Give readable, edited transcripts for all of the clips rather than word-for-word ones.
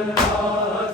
Hassan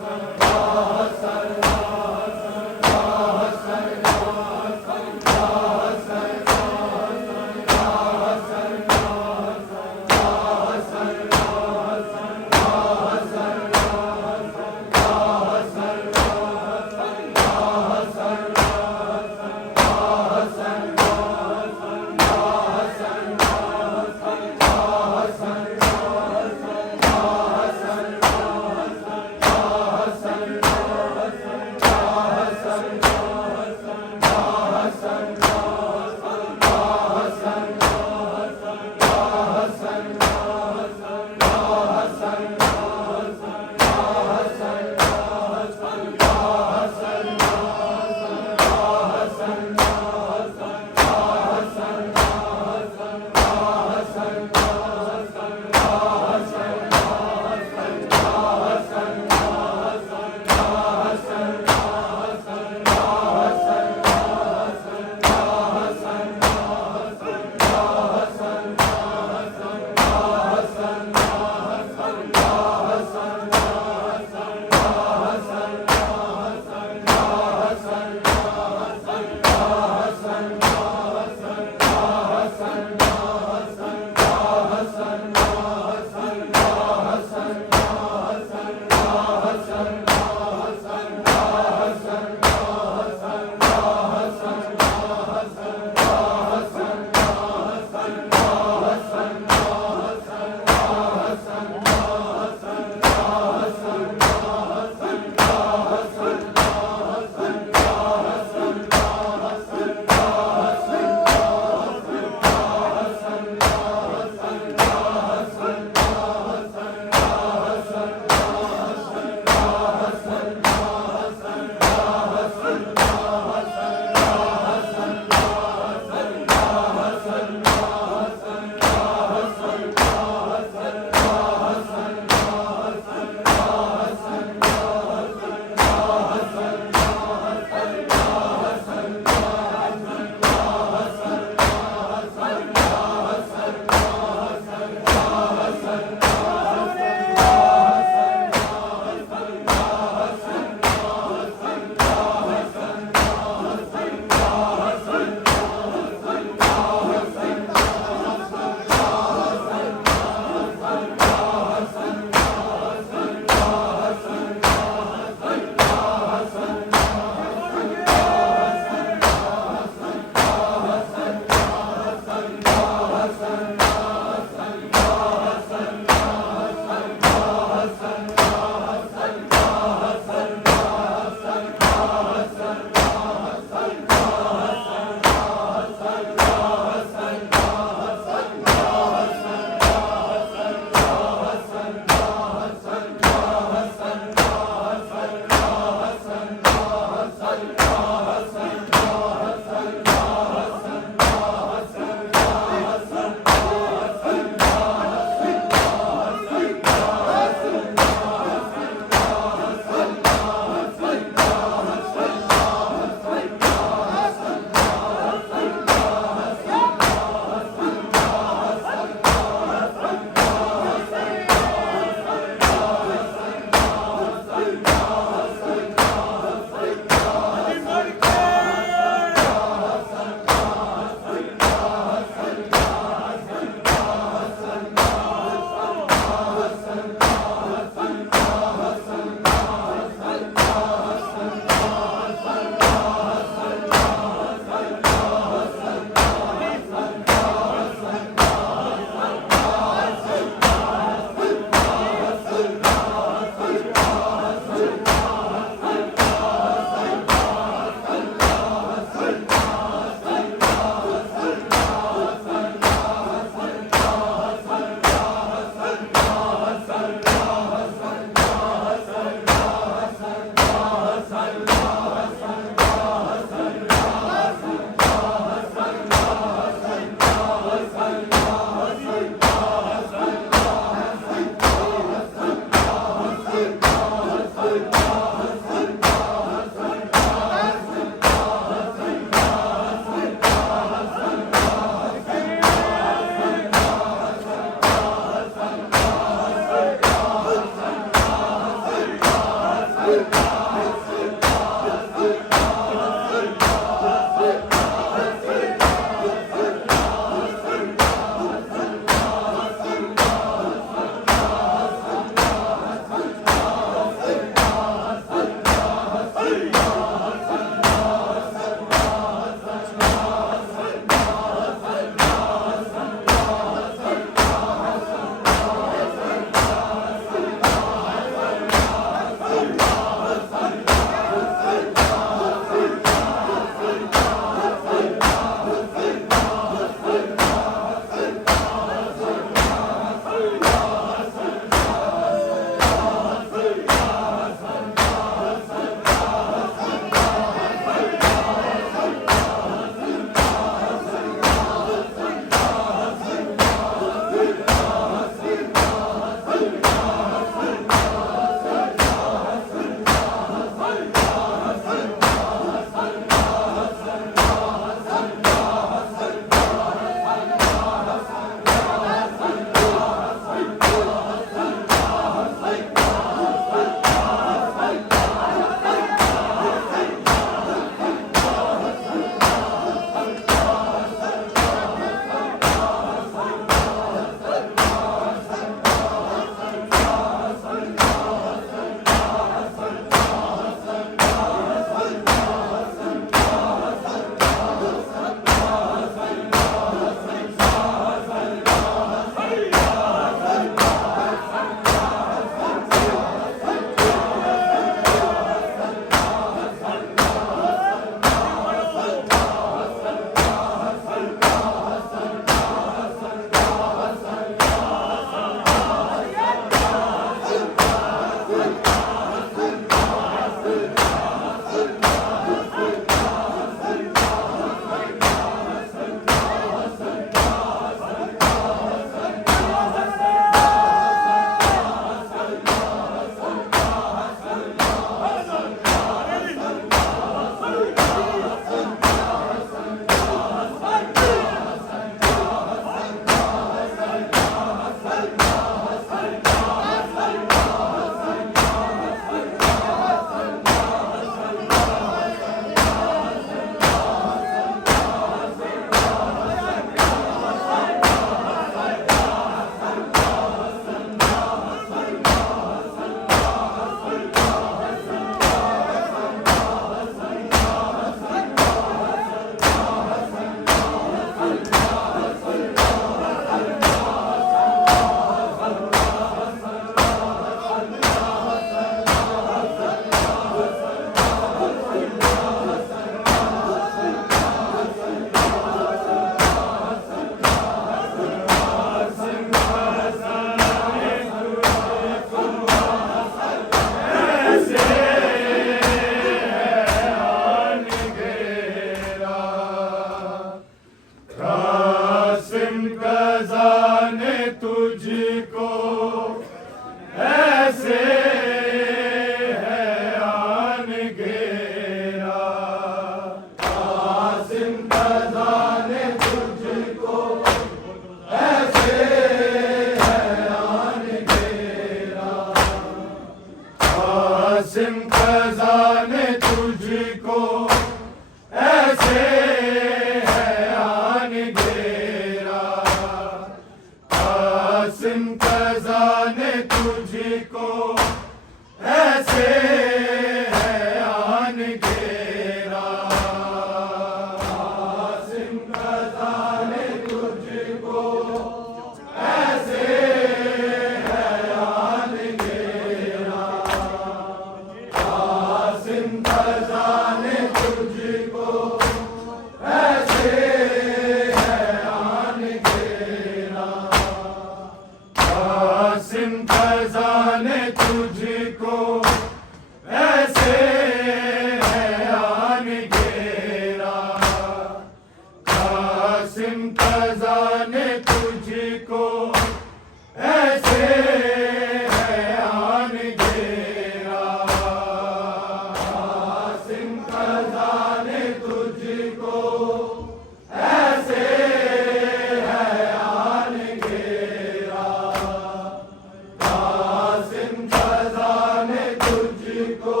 तुझको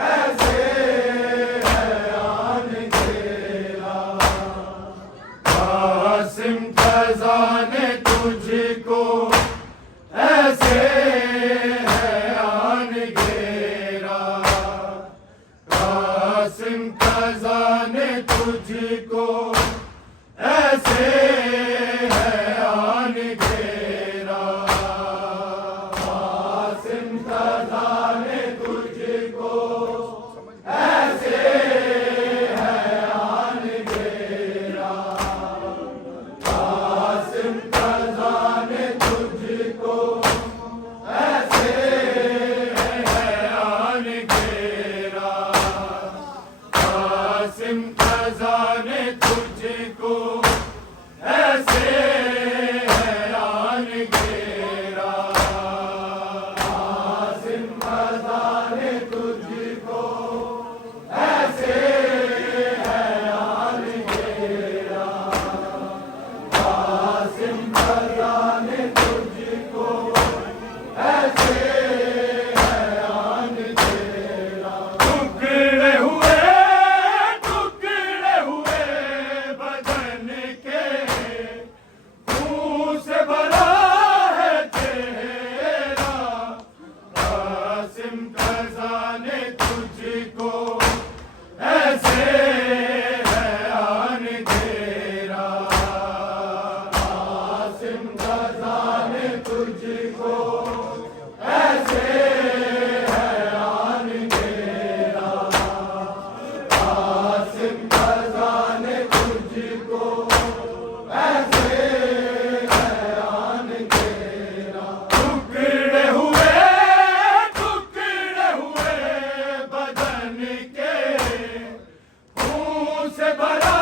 ऐसे है आन घेरा। कासिम खजाने तुझको ऐसे है आन घेरा। कासिम खजाने तुझको ऐसे है आन घेरा। कासिम खजाने तुझको ऐसे है आन घेरा। कासिम खजाने तुझको ऐसे है आन घेरा। कासिम खजाने तुझको ऐसे है आन घेरा। कासिम खजाने तुझको ऐसे है आन घेरा। कासिम खजाने तुझको ऐसे है आन घेरा। टुकड़े हुए बदन के खून से भरा है चेहरा। कासिम खजाने तुझको ऐसे है आन घेरा। कासिम खजाने तुझको ऐसे है आन घेरा। कासिम खजाने तुझको ऐसे है आन घेरा। टुकड़े हुए बदन के खून से भरा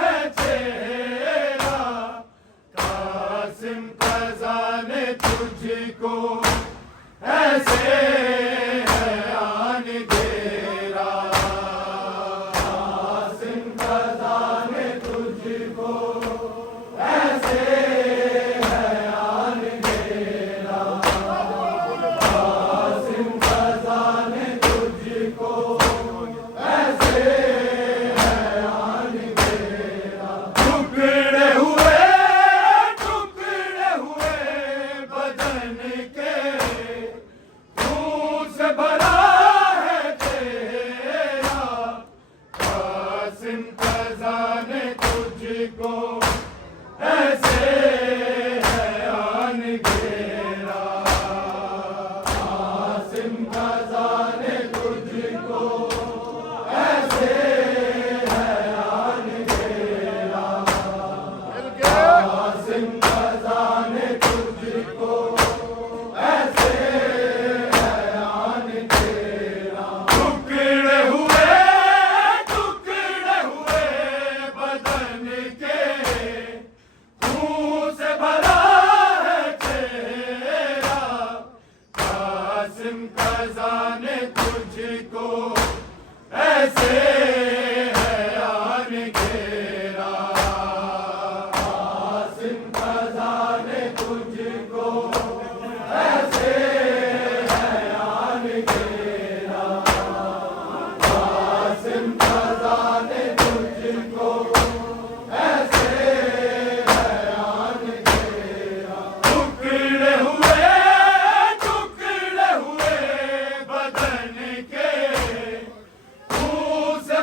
है चेहरा। कासिम खजाने तुझको ऐसे है आन घेरा। कासिम खजाने तुझको ऐसे है आन घेरा। कासिम खजाने तुझको ऐसे है आन घेरा। टुकड़े हुए बदन के खून से भरा है चेहरा। कासिम खजाने तुझको ऐसे है आन घेरा। कासिम खजाने तुझको ऐसे है आन घेरा। कासिम खजाने तुझको ऐसे है आन घेरा। टुकड़े हुए बदन के खून से भरा है चेहरा। कासिम खजाने तुझको ऐसे है आन घेरा। कासिम खजाने तुझको ऐसे है आन घेरा। कासिम खजाने तुझको ऐसे है आन घेरा। टुकड़े हुए बदन के खून से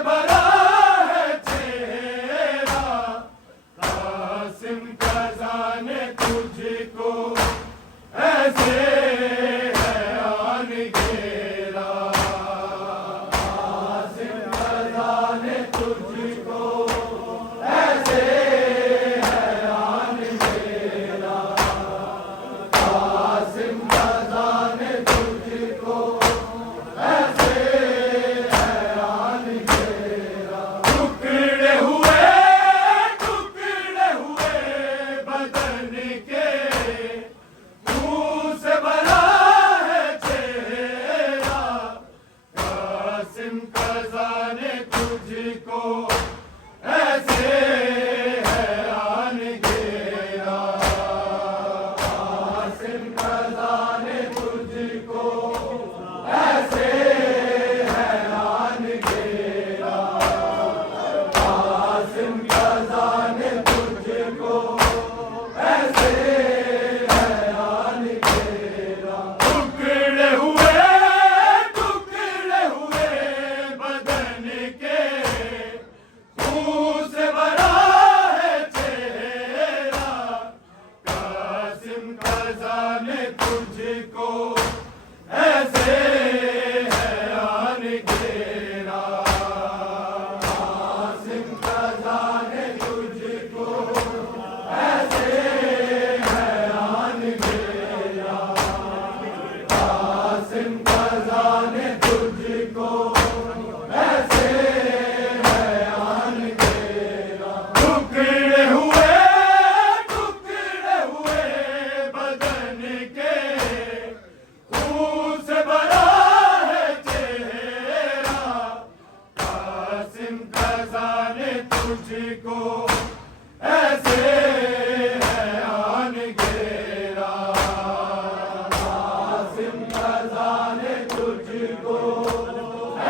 तुझको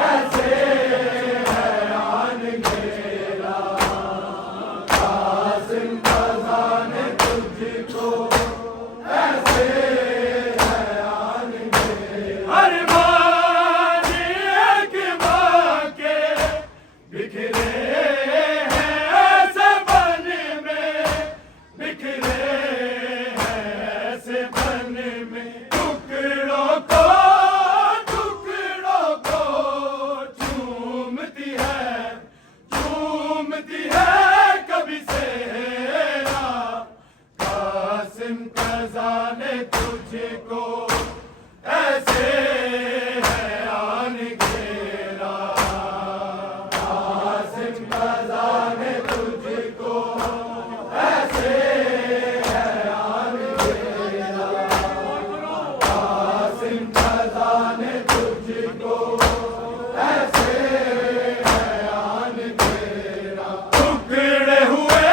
ऐसे हैरान घेरा कासिम क़ज़ा ने तुझको ऐसे हैरान घेरा अरमान एक माँ के बिखरे हैं ऐसे बन में बिखरे हैं ऐसे बन में टुकड़ों को चूमती है कभी सेहरा कासिम क़ज़ा ने तुझको ऐसे हैरान घेरा कासिम क़ज़ा ने तुझको ऐसे हैरान घेरा कासिम क़ज़ा ने तुझको ऐसे हैरान घेरा टुकड़े हुए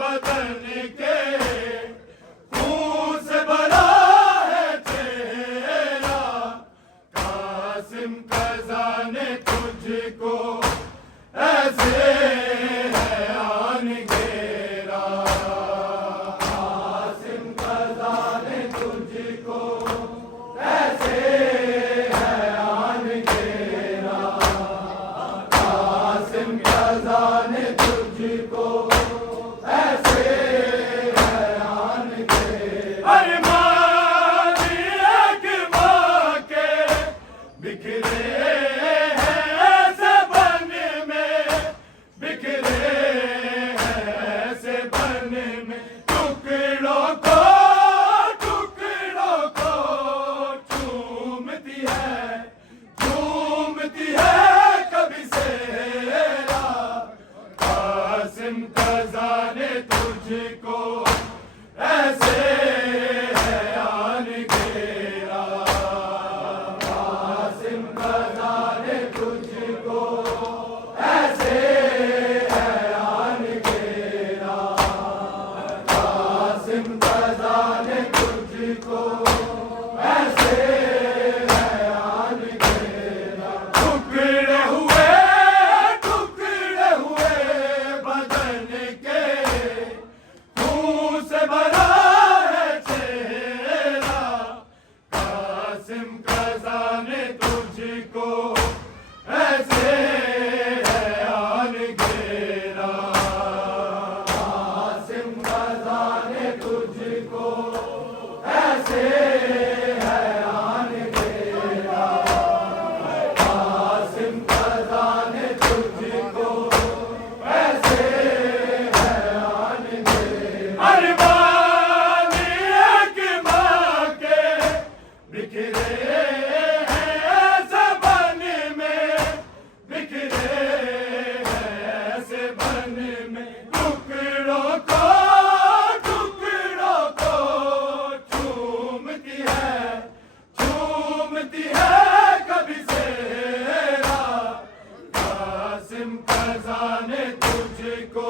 बदन के खून से भरा है तेरा कासिम क़ज़ा ने तुझको ऐसे हैरान घेरा कासिम क़ज़ा ने तुझको ऐसे हैरान घेरा कासिम क़ज़ा ने तुझको ऐसे हैरान घेरा अरमान एक माँ के बिखरे हैं ऐसे बन में बिखरे हैं ऐसे बन में टुकड़ों को चूमती है कभी सेहरा कासिम क़ज़ा ने तुझको ऐसे हैरान घेरा कासिम क़ज़ा ने तुझको ऐसे हैरान घेरा कासिम क़ज़ा ने तुझको ऐसे हैरान घेरा टुकड़े हुए बदन के खून से भरा है चेहरा कासिम क़ज़ा ने तुझको ऐसे हैरान घेरा कासिम क़ज़ा ने तुझको ऐसे हैरान घेरा कासिम क़ज़ा ने तुझको ऐसे हैरान घेरा अरमान एक माँ के बिखरे हैं ऐसे बन में बिखरे हैं ऐसे बन में टुकड़ों को चूमती है कभी सेहरा कासिम क़ज़ा ने तुझको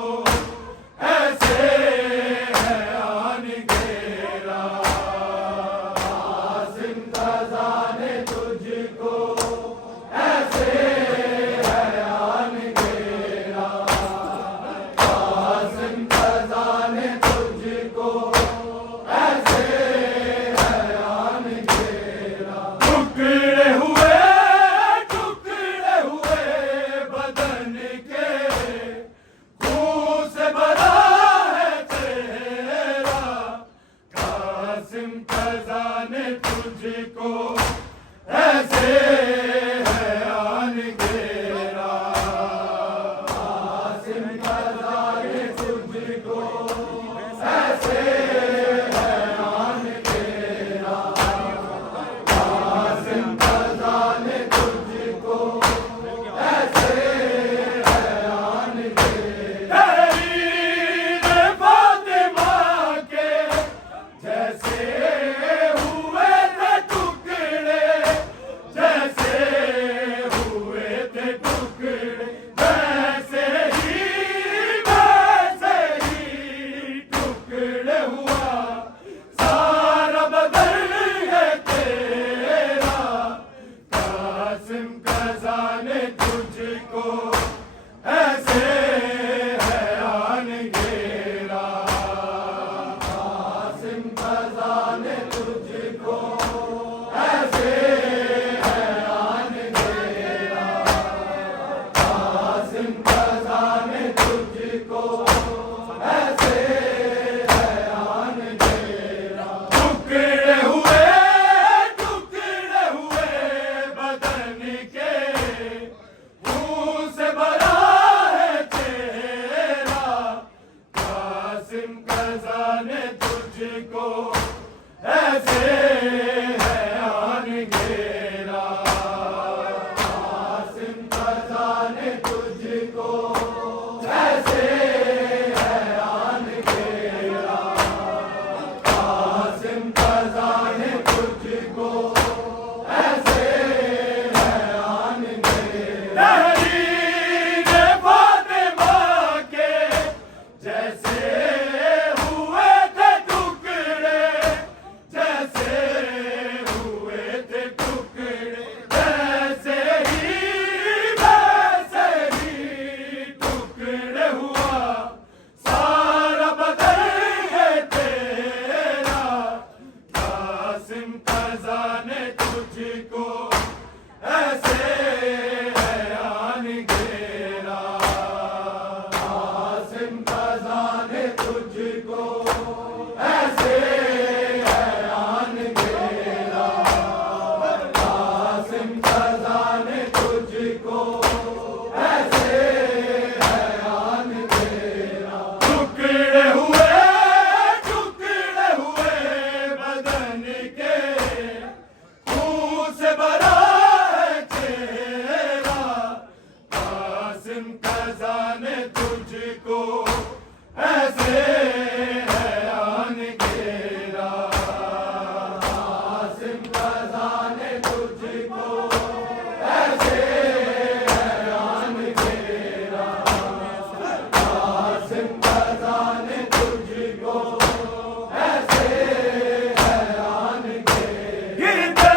ऐसे हैरान घेरा कासिम क़ज़ा ने तुझको ऐसे हैरान घेरा कासिम क़ज़ा ने तुझको ऐसे हैरान घेरा टुकड़े हुए बदन के खून से भरा है तेरा कासिम क़ज़ा ने तुझको ऐसे हैरान घेरा कासिम क़ज़ा ने तुझको ऐसे हैरान घेरा कासिम क़ज़ा ने तुझको ऐसे हैरान घेरा तेरी फ़ातिमा के जैसे हुए थे टुकड़े कज़ा ने तुझको ऐसे हैरान घेरा, कासिम कज़ा ने तुझको ऐसे हैरान घेरा, कासिम कज़ा ने तुझको ऐसे हैरान घेरा। टुकड़े हुए बदन के खून से भरा है चेहरा, कासिम कज़ा ने तुझको ऐसे हैरान घेरा, कासिम कज़ा ने तुझको ऐसे हैरान घेरा, कासिम कज़ा ने तुझको ऐसे हैरान घेरा। गिरते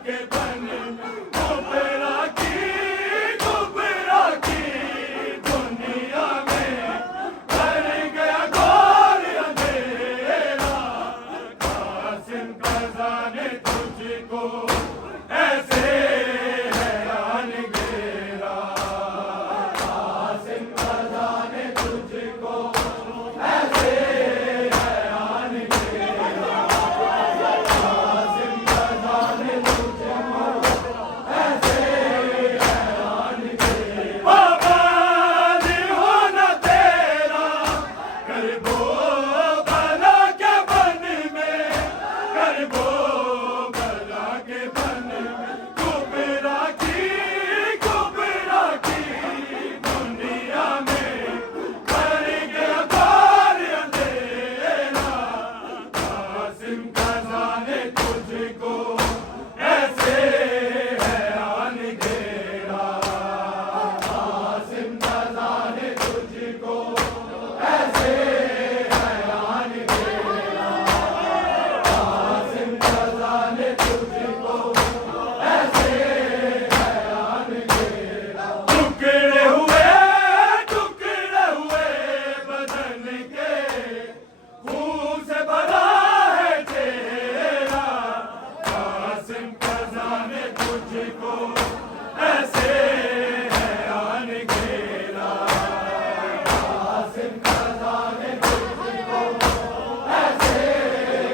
के बन गुबरा की दुनिया में कर गया घोर अंधेरा। कासिम क़ज़ा ने तुझको ऐसे हैरान घेरा। कासिम क़ज़ा ने तुझको ऐसे हैरान घेरा। कासिम क़ज़ा ने तुझको ऐसे हैरान घेरा। पाबंद हो न तेरा करबो बला के बन में, करबो बला के बन में गुबरा की दुनिया में कर गया घोर अंधेरा। कासिम क़ज़ा ने तुझको ऐसे हैरान घेरा। कासिम क़ज़ा ने तुझको ऐसे हैरान घेरा। कासिम क़ज़ा ने तुझको ऐसे हैरान घेरा। टुकड़े हुए बदन के खून से भरा है तेरा। कासिम क़ज़ा ने तुझको ऐसे हैरान घेरा। कासिम क़ज़ा ने तुझको ऐसे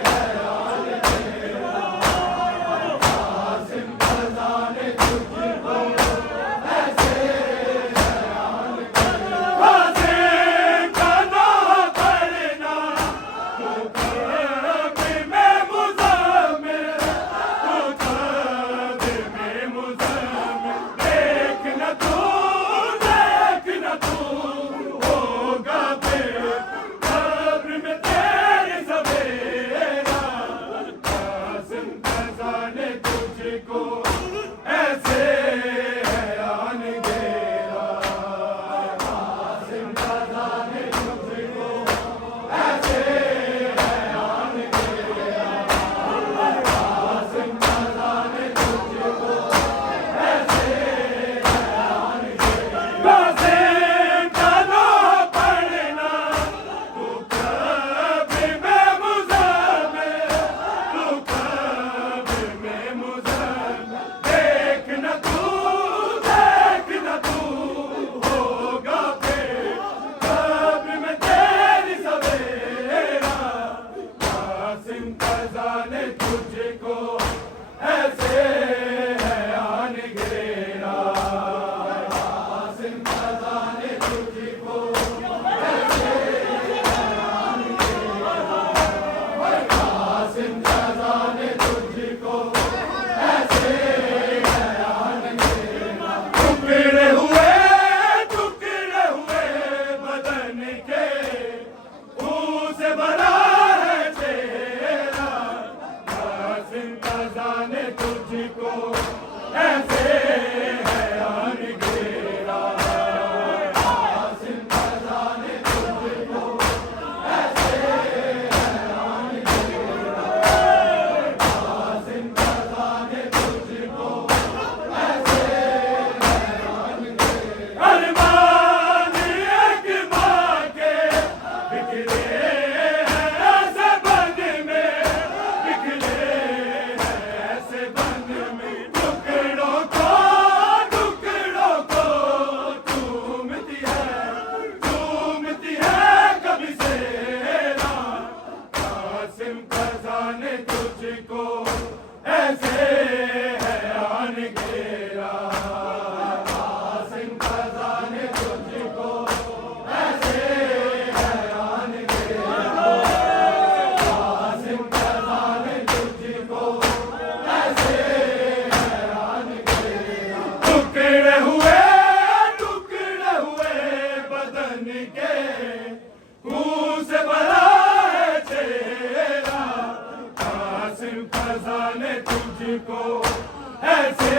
हैरान घेरा। कासिम क़ज़ा ने तुझको ऐसे हैरान घेरा। कासिम का नाम पढ़ना कुतुब में मुज़म्मिल, कुतुब में मुज़म्मिल। देखना तू होगा फिर कब्र में तेरे सवेरा। कासिम क़ज़ा ने तुझको ऐसे हैरान घेरा। कासिम क़ज़ा ने तुझको ऐसे हैरान घेरा। कासिम क़ज़ा ने तुझको ऐसे हैरान घेरा। कासिम का नाम पढ़ना कुतुब में मुज़म्मिल, कुतुब में मुज़म्मिल। देखना तू होगा फिर कब्र में तेरी सवेरा। कासिम क़ज़ा ने तुझको ऐसे हैरान घेरा। कासिम क़ज़ा ने तुझको ऐसे हैरान घेरा। कासिम क़ज़ा ने तुझको ऐसे हैरान घेरा। टुकड़े हुए बदन के खून से भरा है तेरा। कासिम क़ज़ा ने तुझको ऐसे हैरान घेरा। कासिम क़ज़ा ने तुझको ऐसे हैरान घेरा। कासिम क़ज़ा ने तुझको ऐसे हैरान घेरा। अरमान एक माँ के बिखरे हैं ऐसे बन में, बिखरे हैं ऐसे बन में। टुकड़ों को चूमती है कभी सेना। कासिम क़ज़ा ने तुझको ऐसे हैरान घेरा। कासिम क़ज़ा ने तुझको ऐसे हैरान घेरा। कासिम क़ज़ा ने तुझको ऐसे हैरान घेरा। टुकड़े हुए बदन के खून से भरा है तेरा। कासिम क़ज़ा ने तुझको ऐसे